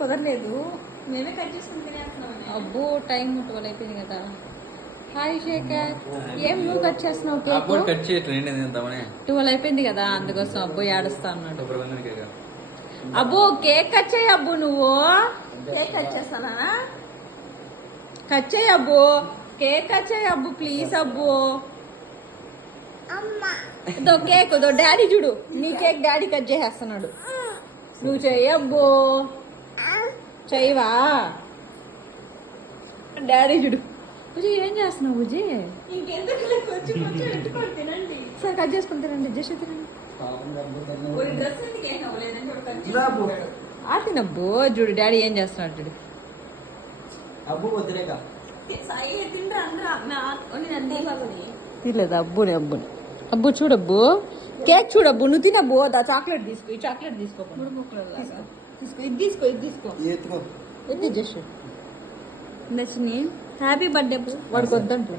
కుదరలేదు, మేమే కట్ చేసుకుని తినేస్తున్నాం. అబ్బో టైం 12 అయిపోయింది కదా. హాయ్ శేఖర్, ఏం నువ్వు కట్ చేస్తున్నావు కేక్? 12 అయిపోయింది కదా, అందుకోసం అబ్బో ఏడుస్తా అన్నాడు. అబ్బో కేక్ కట్ చేయి అబ్బు, నువ్వు కేక్ కట్ చేస్తానా? కట్ చేయి అబ్బు, కేక్ కట్ చేయి అబ్బు ప్లీజ్ అబ్బు. దో కేక్ దో, డాడీ చూడు నీ కేక్ డాడీ కట్ చేసేస్తున్నాడు. నువ్వు చెయ్యబ్బో, చెయ్యవా? డాడీ చూడు. బుజ్జి ఏం చేస్తున్నావు బుజ్జి? సరే కట్ చేసుకుని తినండి, జస్ట్ తినండి. తినబ్బో చూడు డాడీ ఏం చేస్తున్నాడు చూడు. తినలేదు అబ్బుని అబ్బుని. అబ్బు చూడబ్బు, కేక్ చూడబ్బు, నువ్వు తినబ్బు. దా చాక్లెట్ తీసుకో, ఈ చాక్లెట్ తీసుకో, తీసుకో, ఇది తీసుకో, ఇది తీసుకో, ఇది జస్ట్ నచ్చింది. హ్యాపీ బర్త్డే వాడికి వద్దంటే.